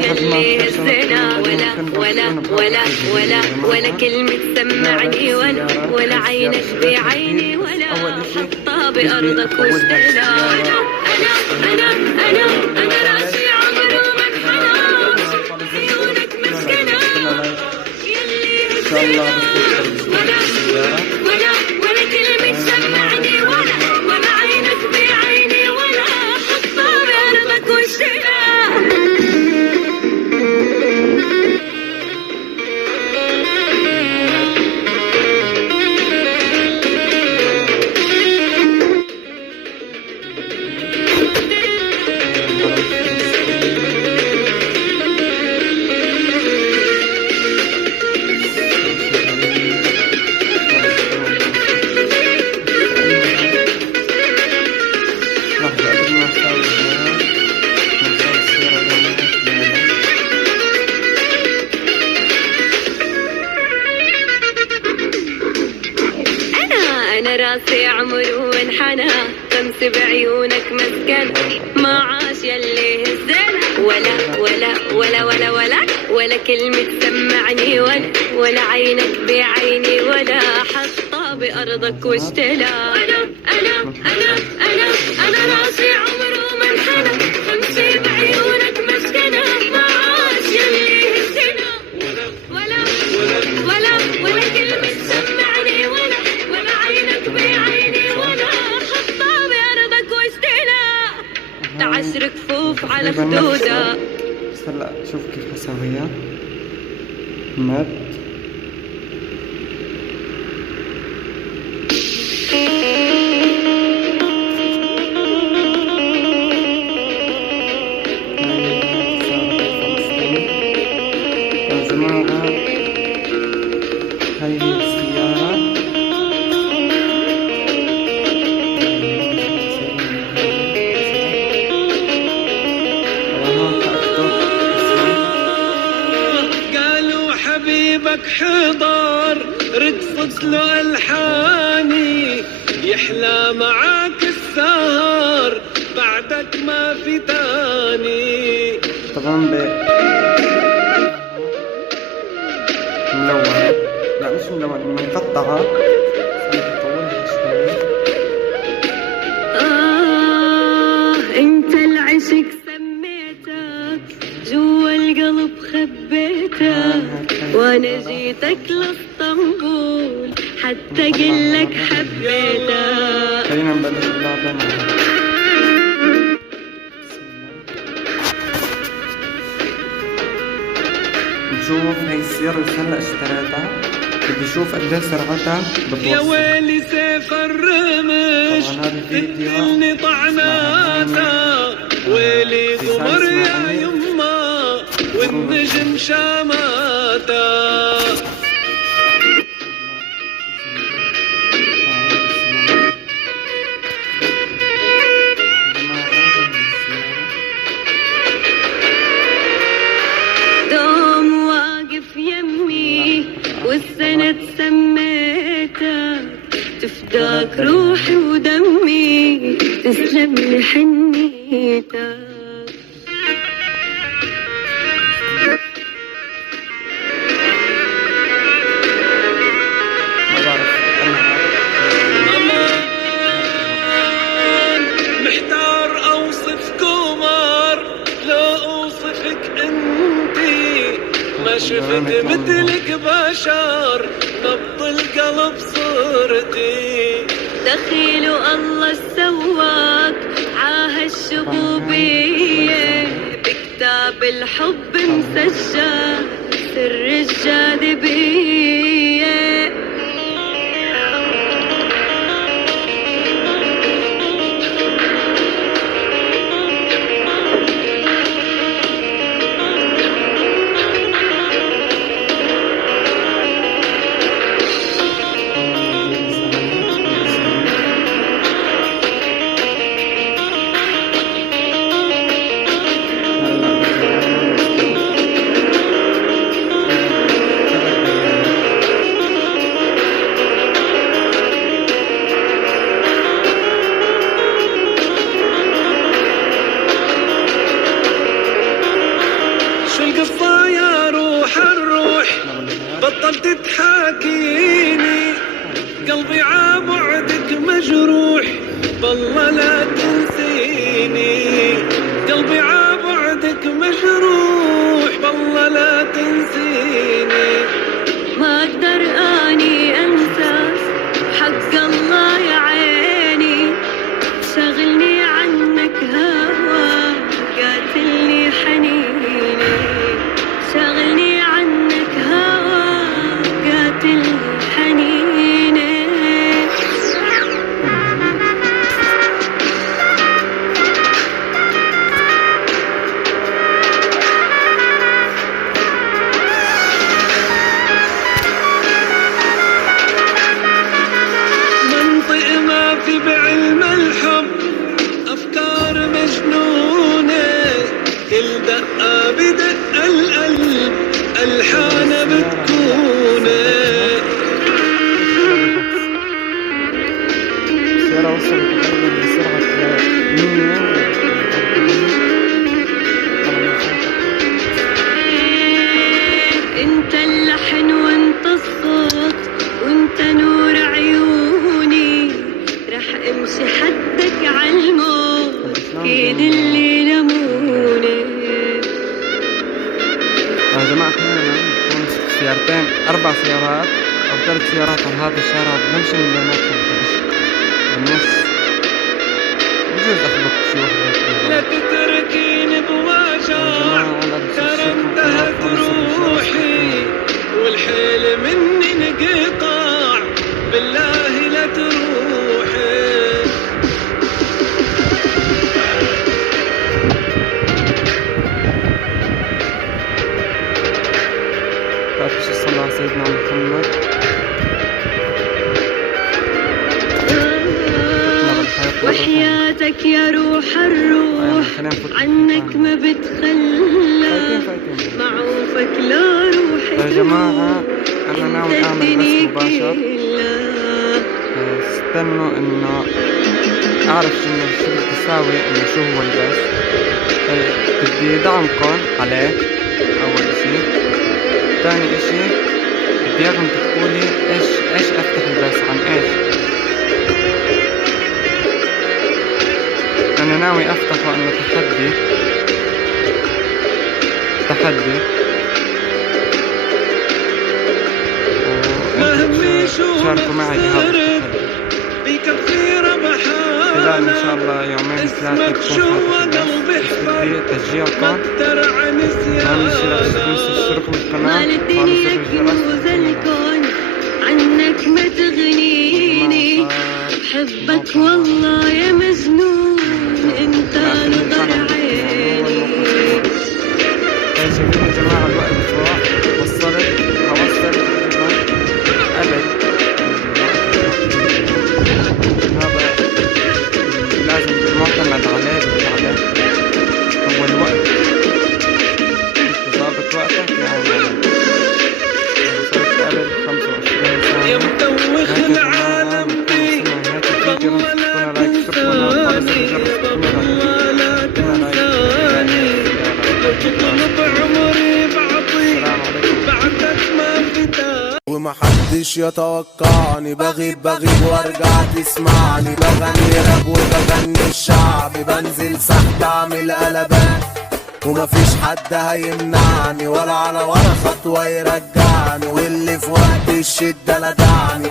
يلي هزنا ولا كلمة سمعني ولا عينك بعيني ولا حطها بأرضك واشتنا. أنا راسي عمره منحنى، عيونك مسكنة يلي هزنا ولا كلمة سمعني ولا عينك بعيني ولا حطها بأرضك واشتنا. أنا راسي عمر وانحنى، خمس بعيونك مسكن، ما عاش يلي هزنا ولا كلمة سمعني ولا عينك بعيني ولا حطها بأرضك واشتلا. أنا راسي عمر ومنحنى، خمس بعيونك مسكنة، ما عاش يلي هزنا ولا كلمة سمعني ولا عينك بعيني ولا حطها بأرضك واشتلا. تعشر كفوف على خدودها. بس هلا شوف كيف اسويها. مد يا جماعة، هاي السيارة قالوا حبيبك حضر، رد صدق له ألحاني، يحلى معاك السهر، بعدك ما في تاني. طبعا ملون، لا مش ملون، مقطعة. نطولها شوي. انت العشق سميتك، جوا القلب خبيتك، وانا جيتك لاسطنبول حتى قلك حبيتك. خلينا نبلش اللعبة معنا. نشوف هاي السيارة اللي هلا اشتريتها، بدي اشوف قديش سرعتها يا بتوصل. ويلي سيف الرمش تقتلني طعناتا، ويلي قمر يا يما والنجم شاماتا. دوم واقف يمي والسند سميتك، تفداك روحي ودمي، تسلم لي حنيتك. ما بعرف أمان محتار أوصف قمر، لا أوصفك أنتي، ما شفت مثلك بشر، نبض القلب صرتي. دخيل الله سواك عاها الشبوبية، بكتاب الحب مسجل سر الجاذبية. القصة يا روح الروح بطلت تحاكيني قلبي عبعدك مجروح بالله لا تنسيني قلبي عبعدك مجروح بالله لا تنسيني ما اقدر اني انساك حق الله يا عيني شغلني عنك هوا قاتلني حنيني شغلني عنك هوا قاتلني حنيني منطق ما في بعلم الحب أفكار مجنونة كل دقة بدق القلب ألحان بتكونه السيارة وصلت تقريبا بسرعة 100. انت اللحن وانت الصوت وانت نور عيوني رح امشي حدك عالموت كيد اللي لموني يا جماعة خلينا نمسك سيارتين 4 سيارات أو 3 سيارات على هذا الشارع بنمشي من بيناتهم بالنص بجوز أخبط شي لا وحدة تتركيني بوجع ترى انتهت روحي والحيل مني انقطاع بالله لا تروحي لا تشي صلى على سيدنا محمد. وحياتك يا روح الروح عنك ما بتخلى معوفك لا روحي يا جماعة أنا ناوي أعمل بث مباشر استنوا إنه أعرف شو بتساوي إنه شو هو البث بدي دعمكم عليه أول إشي. تاني إشي بدي إياكم تحكولي إيش أفتح البث عن إيش. أنا ناوي أفتحه إنه تحدي شاركوا معي بهذا التحدي خلال إن شاء الله 2-3 تكون تشجيعكم. أهم شي لا تنسوا تشتركوا بالقناة عنك ما تغنيني بحبك والله يا مجنون انت نظر عيني. شايفين يا جماعة الوقت فوق هوصل تقريبا أبد. هذا لازم معتمد عليه بالقعدة هو الوقت. انت ظابط وقتك يعني وصلت قبل 25 ثانية. يا مدوخ العالم بي بالله لا تنساني بالله لا تنساني لو تطلب عمري بعطيك بعدك ما فتاني. ومحدش يتوقعني بغيب وارجع تسمعني بغني راب وبغني الشعبي بنزل سحب اعمل قلبان ومفيش حد هيمنعني ولا على ولا خطوة يرجعني واللي في وقت الشدة لدعني.